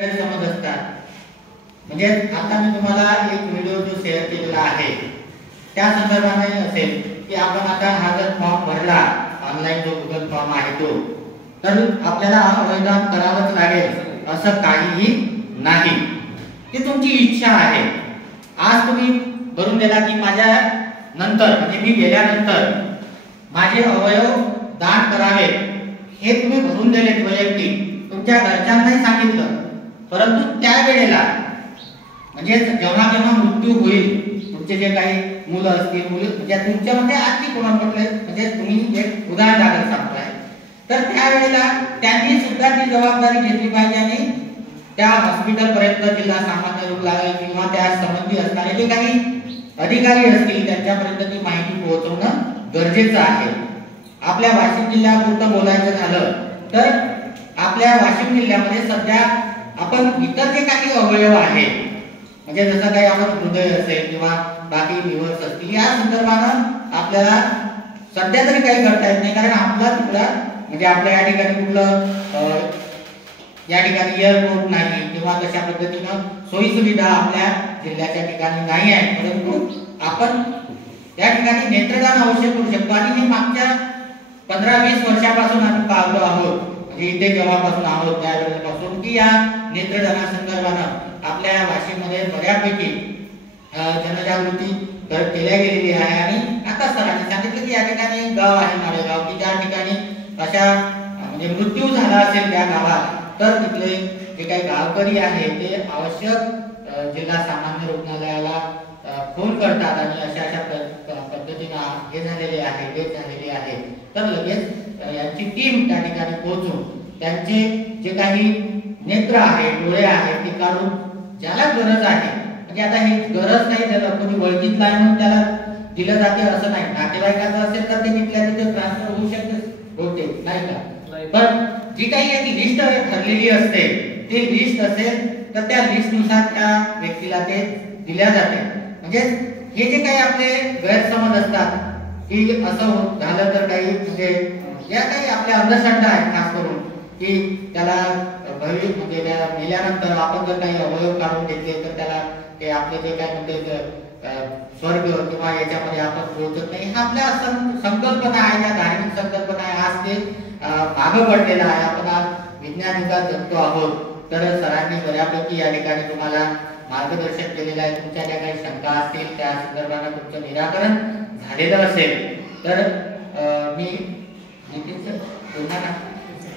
समज असतात। म्हणजे आता मी तुम्हाला एक व्हिडिओ जो शेअर केलेला आहे त्या संदर्भाने असेल की आपण आता हा जर फॉर्म भरला ऑनलाईन जो गुगल फॉर्म आहे तो, तर आपल्याला आवेदन करावंच लागेल असं काहीही नाही। ती तुमची इच्छा आहे। आज तुम्ही भरून दिला की माझ्या नंतर म्हणजे मी गेल्यानंतर माझे अवयव दान करावे हे तुम्ही भरून दिले वैयक्तिक, तुमच्या घरच्यांनाही सांगितलं, परंतु त्या वेळेला म्हणजे जेव्हा जेव्हा मृत्यू होईल, तुमचे जे काही मुलं असतील म्हणजे तुमच्यामध्ये आणखी कोणाकडे म्हणजे तुम्ही एक उदाहरण दाखल सांगताय, तर त्यावेळेला त्यांनी सुद्धा ती जबाबदारी घेतली पाहिजे आणि त्या हॉस्पिटल पर्यंत जिल्हा सामान्य रुग्णालय किंवा त्या संबंधी असणारे जे काही अधिकारी असतील त्यांच्यापर्यंत ती माहिती पोहोचवणं गरजेचं आहे। आपल्या वाशिम जिल्ह्यापुरतं बोलायचं झालं तर आपल्या वाशिम जिल्ह्यामध्ये सध्या आपण इतर जे काही अवयव आहे म्हणजे जसं काही आपण हृदय असेल किंवा बाकी लिव्हर्स असतील या संदर्भानं आपल्याला सध्या तरी काही करता येत नाही, कारण आपला तिकडा म्हणजे आपल्या या ठिकाणी कुठलं या ठिकाणी एअरपोर्ट नाही किंवा तशा पद्धतीनं सोयी सुविधा आपल्या जिल्ह्याच्या ठिकाणी नाही आहे। परंतु आपण या ठिकाणी नेत्रदान अवश्य करू शकतो आणि हे मागच्या 15-20 वर्षापासून आपण पाहतो आहोत, म्हणजे इथे जेव्हापासून आहोत त्यावेळेपासून की या नेत्रदानासंदर्भानं आपल्या वाशिममध्ये बऱ्यापैकी जनजागृती केल्या गेलेली आहे। आणि आता सरांनी सांगितलं की या ठिकाणी गाव आहे नाळेगाव की त्या ठिकाणी अशा म्हणजे मृत्यू झाला असेल त्या गावात, तर तिथले जे काही गावकरी आहे ते आवश्यक जिल्हा सामान्य रुग्णालयाला फोन करतात आणि अशा पद्धतीनं हे झालेले आहे, डेथ झालेली आहे, तर लगेच यांची टीम त्या ठिकाणी पोहोचून त्यांचे जे काही नेत्र आहे डोळे आहेत ते काढून ज्याला गरज आहे, म्हणजे आता ही गरज नाही त्याला कोणी ओळखीतला आहे म्हणून त्याला दिलं जाते असं नाही, नातेवाईकाचं असेल तर ते तिथल्या तिथे ट्रान्सफर होऊ शकते होते नाही का। पण जी काही एक लिस्ट ठरलेली असते ती लिस्ट असेल तर त्या लिस्ट नुसार त्या व्यक्तीला ते दिल्या जाते। म्हणजे हे जे काही आपले गैरसमज असतात की असं झालं तर काही म्हणजे या काही आपल्या अंधश्रद्धा आहेत खास करून की त्याला म्हणजे त्या मेल्यानंतर आपण जर काही अवयव काढून घेतले तर त्याला ते आपले जे काय म्हणजे स्वर्ग किंवा याच्यामध्ये आपण पोहोचत नाही, हा आपल्या संकल्पना आहे, त्या धार्मिक संकल्पना आहे, आज ते मागं पडलेला आहे। आपण आज विज्ञान युगात जगतो आहोत, तर सरांनी बऱ्यापैकी या ठिकाणी तुम्हाला मार्गदर्शन केलेलं आहे। तुमच्या ज्या काही शंका असतील त्या संदर्भानं तुमचं निराकरण झालेलं असेल तर मी नितीन सर बोलणार